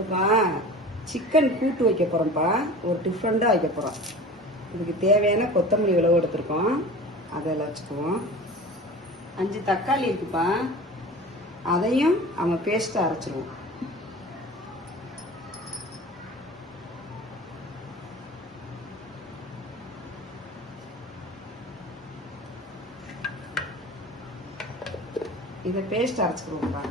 இப்போப்பா chicken கூட்டு வைக்க போகிறோம்ப்பா ஒரு டிஃப்ரெண்ட்டாக வைக்க போகிறோம் இதுக்கு தேவையான கொத்தமல்லி விளவு எடுத்துருக்கோம். அதெல்லாம் வச்சுக்குவோம். அஞ்சு தக்காளி இருக்குப்பா. அதையும் நம்ம பேஸ்ட்டு அரைச்சிருவோம். இதை பேஸ்ட் அரைச்சிக்குவோம்ப்பா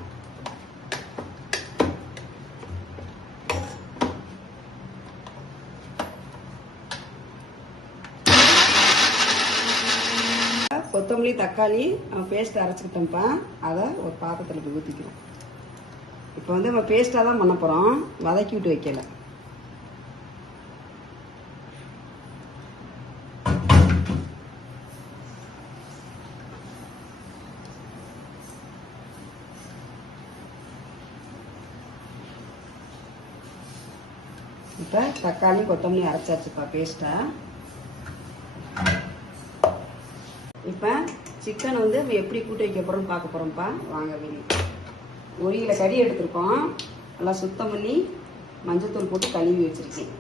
புளி தக்காளி பேஸ்ட் அரைச்சிக்கிட்டோம்ப்பா. அதை ஒரு பாத்திரத்தில் ஊற்றிக்கிறோம் இப்போ வந்து நம்ம பேஸ்ட்டாக தான் பண்ண போகிறோம் வதக்கி விட்டு வைக்கல. இப்போ தக்காளி கொத்தமல்லி அரைச்சாச்சுப்பா பேஸ்ட்டாக இப்போ சிக்கன் வந்து நம்ம எப்படி கூட்டு வைக்க போகிறோம்னு பார்க்க போகிறோம்ப்பா வாங்க வெளியே. ஒரு கிலோ கறி எடுத்திருக்கோம். நல்லா சுத்தம் பண்ணி மஞ்சத்தூள் போட்டு கழுவி வச்சுருக்கேன்.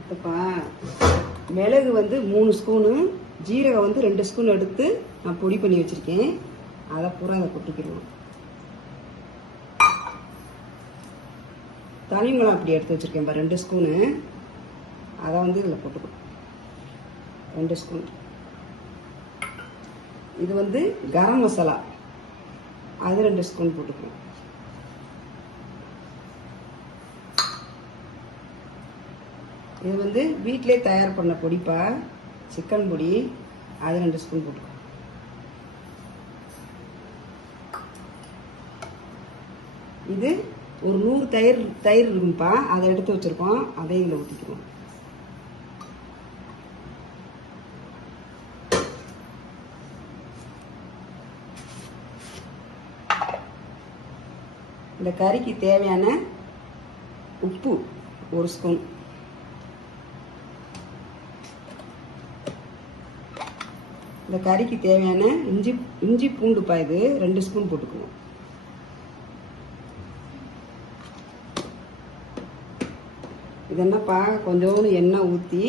இப்போப்பா மிளகு வந்து மூணு ஸ்பூனு ஜீரகம் வந்து ரெண்டு ஸ்பூன் எடுத்து நான் பொடி பண்ணி வச்சுருக்கேன். அதை பூரா அதை கொட்டிக்கிடுவோம் தனி மிளகா அப்படி எடுத்து வச்சுருக்கேன் ரெண்டு ஸ்பூனு அதை வந்து இதில் போட்டுக்கணும் ரெண்டு ஸ்பூன் இது வந்து கரம் மசாலா. அது ரெண்டு ஸ்பூன் போட்டுக்கணும் இது வந்து வீட்டிலே தயார் பண்ண பொடிப்பா சிக்கன் பொடி. அது ரெண்டு ஸ்பூன் போட்டுக்கணும் இது ஒரு நூறு தயிர் தயிர் இருக்குப்பா அதை எடுத்து வச்சிருக்கோம். அதை இதில் ஊற்றிக்கிறோம் இந்த கறிக்கு தேவையான உப்பு ஒரு ஸ்பூன். இந்த கறிக்கு தேவையான இஞ்சி இஞ்சி பூண்டுப்பா இது. ரெண்டு ஸ்பூன் போட்டுக்குவோம். இது என்னப்பா கொஞ்சோண்டு எண்ணெய் ஊற்றி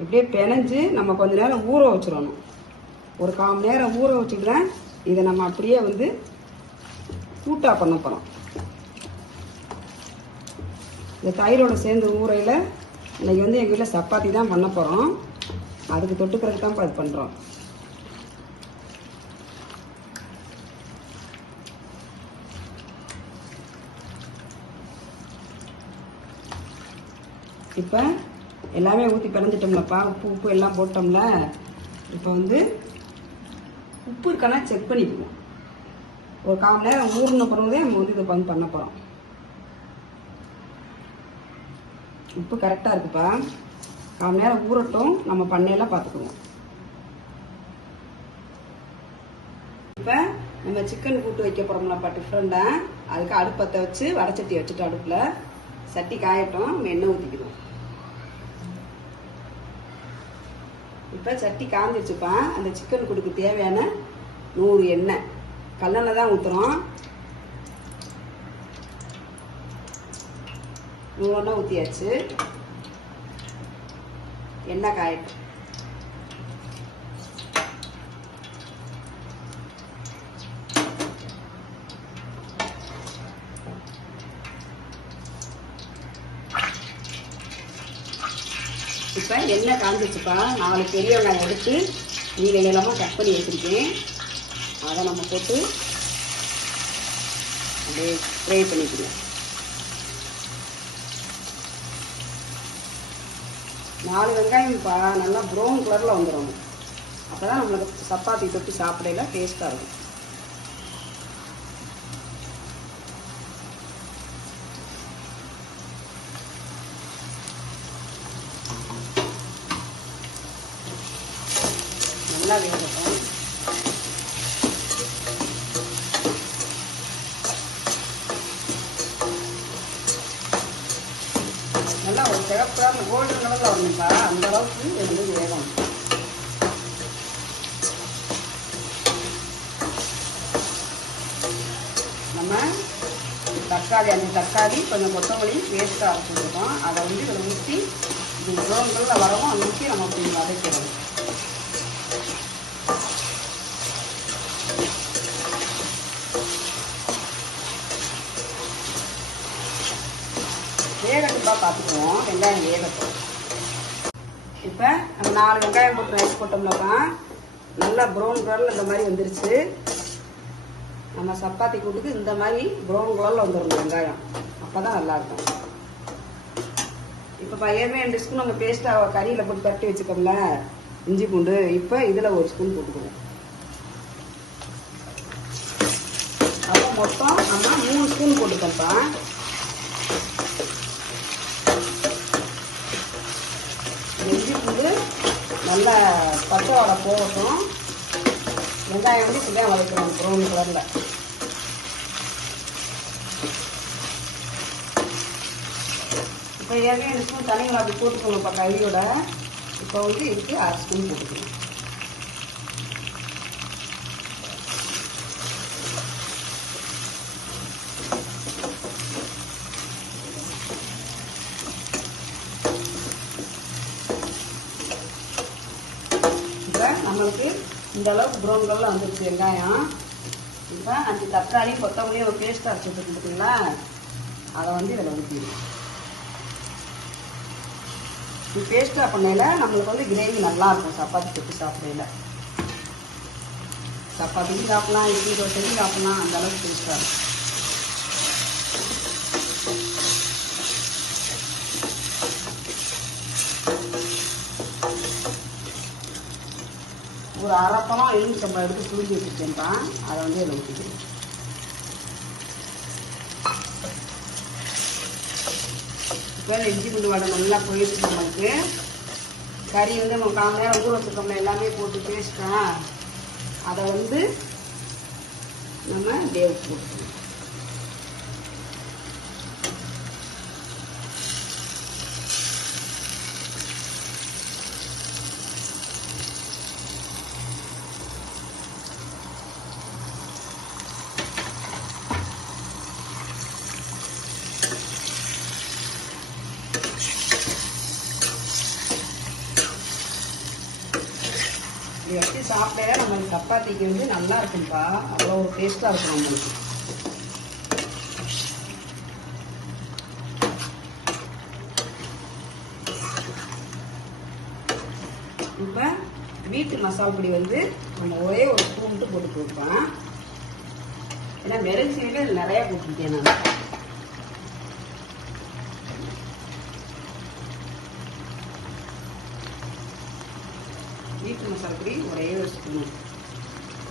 இப்படியே பிணைஞ்சு நம்ம கொஞ்ச நேரம் ஊற வச்சிடணும். ஒரு கால் மணி நேரம் ஊற வச்சுக்கிறேன். இதை நம்ம அப்படியே வந்து கூட்டா பண்ண போகிறோம் இந்த தயிரோட சேர்ந்து ஊறையில் இன்றைக்கி வந்து எங்கள் வீட்டில் சப்பாத்தி தான் பண்ண போகிறோம் அதுக்கு தொட்டுக்கிறதுக்கு தான் இது பண்ணுறோம் இப்போ எல்லாமே ஊற்றி பிறந்துட்டோம்லப்பா உப்பு உப்பு எல்லாம் போட்டோம்ல. இப்போ வந்து உப்பு இருக்கானா செக் பண்ணிக்குவோம். ஒரு கால் மணி நேரம் ஊறின பிறகுதே நம்ம வந்து இதை வந்து பண்ண போகிறோம் உப்பு கரெக்டாக இருக்குப்பா. கால் மணி நேரம் ஊறட்டும். நம்ம பண்ணையெல்லாம் பார்த்துக்குவோம். இப்போ நம்ம சிக்கன் கூட்டு வைக்க போகிறோம்லப்பா டிஃப்ரெண்டாக அதுக்கு அடுப்பத்தை வச்சு வடச்சட்டி வச்சுட்டு அடுப்பில் சட்டி காயட்டும். நம்ம எண்ணெய் ஊற்றிக்கிறோம் இப்போ சட்டி காஞ்சிச்சுப்பா அந்த சிக்கன் கொடுக்க தேவையான நூறு எண்ணெய். கல்லெண்ணெய் தான் ஊற்றுறோம் நூறு எண்ணெய் ஊற்றியாச்சு எண்ணெய் காயட்டும் இப்போ எண்ணெய் காஞ்சிச்சுப்பா நாலு பெரிய வெங்காயம் எடுத்து நீல நீளமாக கட் பண்ணி வச்சுருக்கேன் அதை நம்ம போட்டு அப்படியே ஃப்ரை பண்ணிக்கணும் நாலு வெங்காயம்ப்பா நல்லா ப்ரௌன் கலரில் வந்துடும் அப்போ தான் நம்மளுக்கு சப்பாத்தி தொட்டு சாப்பிடையில டேஸ்ட்டாக இருக்கும் நல்லா வேகட்டும் நல்லா கோல்டன் கலரில் வரணும்ப்பா அந்த அளவுக்கு எங்களுக்கு வேகம் வேகணும் நம்ம தக்காளி அந்த தக்காளி கொஞ்சம் கொத்தமல்லி வேஸ்ட்டாக அரைச்சிருக்கோம் அதை வந்து இதில் ஊற்றி இது ப்ரௌன் கலரில் வரவும் அதை ஊற்றி நம்ம அப்படி வதக்கிறோம் வேகட்டுப்பா பார்த்துக்குவோம் வெங்காயம் வேகட்டும். இப்போ நம்ம நாலு வெங்காயம் போட்டு ரைஸ் போட்டோம்னாக்கா நல்லா ப்ரௌன் கலரில் இந்த மாதிரி வந்துருச்சு. நம்ம சப்பாத்தி கூட்டுக்கு இந்த மாதிரி ப்ரௌன் கலரில் வந்துடும் வெங்காயம். அப்போ தான் நல்லாயிருக்கும் இப்போ பையமே ரெண்டு ஸ்பூன் நம்ம பேஸ்ட்டாக கறியில் போட்டு தட்டி வச்சுக்கோம்ல. இஞ்சி பூண்டு. இப்போ இதில் ஒரு ஸ்பூன் போட்டுக்கணும் அப்போ மொத்தம் நம்ம மூணு ஸ்பூன் போட்டுக்கோம்ப்பா இஞ்சி பூண்டு நல்லா பச்சை வடை போகட்டும் வெங்காயம் வந்து இப்படியே வதக்கிறோம் ப்ரௌன் கலரில் இப்போ ஏற்கனவே ரெண்டு ஸ்பூன் தனியாக அப்படி போட்டுக்கணும் இப்போ கறியோட இப்போ வந்து இதுக்கு அரை ஸ்பூன் போட்டுக்கணும் நமக்கு இந்த அளவுக்கு ப்ரௌன் கலரில் வந்துருச்சு வெங்காயம். இப்போ அஞ்சு தக்காளி கொத்தமல்லி ஒரு பேஸ்ட் அரைச்சி பார்த்தீங்களா அதை வந்து இதில் ஊற்றிடுவோம் இது பேஸ்ட்டாக பண்ணையில் நம்மளுக்கு வந்து கிரேவி நல்லா இருக்கும். சப்பாத்தி தொட்டு சாப்பிடையில சப்பாத்திக்கு சாப்பிடலாம் இட்லி தோசைக்கு சாப்பிட்லாம் அந்த அளவுக்கு டேஸ்ட்டாக இருக்கும். ஒரு அரைப்பழம் எலுமிச்சம்பழம் எடுத்து புளிஞ்சு வச்சுருக்கேன்ப்பா. அதை வந்து இதில் ஊற்றிக்கிறேன் இப்போ இஞ்சி பூண்டு வடை நல்லா போயிடுச்சு நம்மளுக்கு கறி வந்து நம்ம கால் நேரம் ஊற வச்சுருக்கோம்ல எல்லாமே போட்டு பேஸ்ட்டா அதை வந்து நம்ம டேவுக்கு போட்டுக்கணும் இது வச்சு சாப்பிட நம்மளுக்கு சப்பாத்திக்கு வந்து நல்லா இருக்கும்ப்பா. அவ்வளோ ஒரு டேஸ்ட்டாக இருக்கும் நம்மளுக்கு. இப்போ வீட்டு மசால் பொடி வந்து நம்ம ஒரே ஒரு ஸ்பூன்ட்டு போட்டு கொடுப்பேன் ஏன்னா மிளகு சீரகம் நிறையா போட்டுருக்கேன் நான். வீட்டு ஒரே ஒரு ஸ்பூன்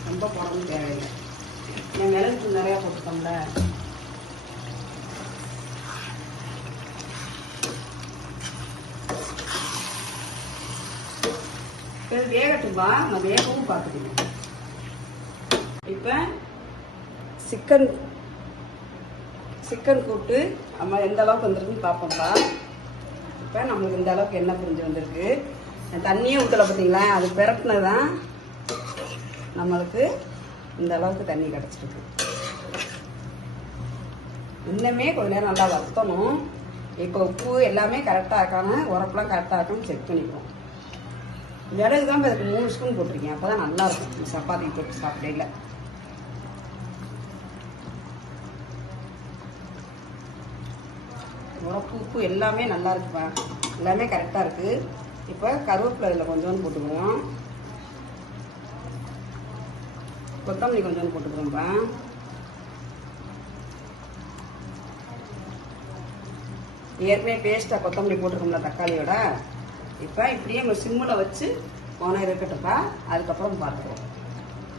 ரொம்ப போடவும் தேவையில்லை. நான் மிளகு நிறையா போட்டுக்கோம்ல இப்போ வேகட்டும்பா. நம்ம வேகவும் பார்த்துக்கணும். இப்போ சிக்கன் சிக்கன் கூட்டு நம்ம எந்த அளவுக்கு வந்திருக்குன்னு பார்ப்போம்ப்பா. இப்போ நம்மளுக்கு இந்த அளவுக்கு எண்ணெய் புரிஞ்சு வந்திருக்கு. தண்ணியே ஊற்றலை பார்த்தீங்களா அது பிறப்புனது தான் நம்மளுக்கு இந்த அளவுக்கு தண்ணி கிடச்சிருக்கு. இன்னுமே கொஞ்ச நேரம் நல்லா வத்தணும் இப்போ உப்பு எல்லாமே கரெக்டாக இருக்காம உரப்பெல்லாம் கரெக்டாக இருக்கான்னு செக் பண்ணிக்குவோம். விறகு தான் இப்போ அதுக்கு மூணு ஸ்பூன் போட்டிருக்கேன். அப்போ தான் நல்லா இருக்கும். இந்த சப்பாத்தி போட்டு சாப்பிடையில உரப்பு உப்பு எல்லாமே நல்லா இருக்குப்பா எல்லாமே கரெக்டாக இருக்குது இப்போ கருவேப்பிலை இதில் கொஞ்சோண்டு போட்டுக்கிறோம். கொத்தமல்லி கொஞ்சோண்டு போட்டுக்கிறோம்ப்பா ஏற்கனவே பேஸ்ட்டாக கொத்தமல்லி போட்டுருக்கோம்ல தக்காளியோட. இப்போ இப்படியே நம்ம சிம்மில் வச்சு போன இருக்கட்டும்ப்பா அதுக்கப்புறம் பார்த்துக்குவோம்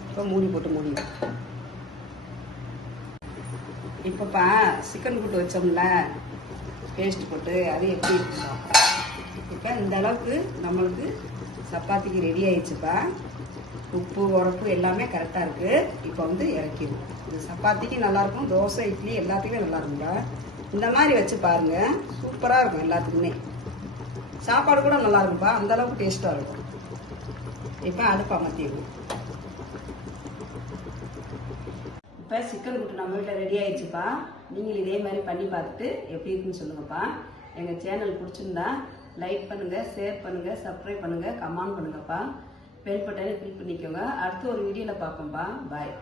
இப்போ மூடி போட்டு மூடி இப்போப்பா சிக்கன் கூட்டு வச்சோம்ல. பேஸ்ட் போட்டு அது எப்படி இருக்குப்பா இப்போ இந்த அளவுக்கு நம்மளுக்கு சப்பாத்திக்கு ரெடி ஆயிடுச்சுப்பா. உப்பு உரப்பு எல்லாமே கரெக்டாக இருக்குது இப்போ வந்து இறக்கிடும் இது சப்பாத்திக்கு நல்லாயிருக்கும். தோசை இட்லி எல்லாத்துக்குமே நல்லா இருக்கும்ப்பா இந்த மாதிரி வச்சு பாருங்கள் சூப்பராக இருக்கும் எல்லாத்துக்குமே. சாப்பாடு கூட நல்லா அந்தளவுக்கு டேஸ்ட்டாக இருக்கும். இப்போ அடுப்பு அமர்த்திடுவோம். இப்போ சிக்கன் கூட்டு நம்ம வீட்டில் ரெடி ஆயிடுச்சுப்பா. நீங்கள் இதே மாதிரி பண்ணி பார்த்துட்டு எப்படி இருக்குன்னு சொல்லுங்கப்பா. எங்கள் சேனல் பிடிச்சிருந்தா லைக் பண்ணுங்கள் ஷேர் பண்ணுங்கள் சப்ஸ்கிரைப் பண்ணுங்கள் கமெண்ட் பண்ணுங்கப்பா. பெல் பட்டனை கிளிக் பண்ணிக்கோங்க. அடுத்து ஒரு வீடியோவில் பார்ப்போம்ப்பா பாய்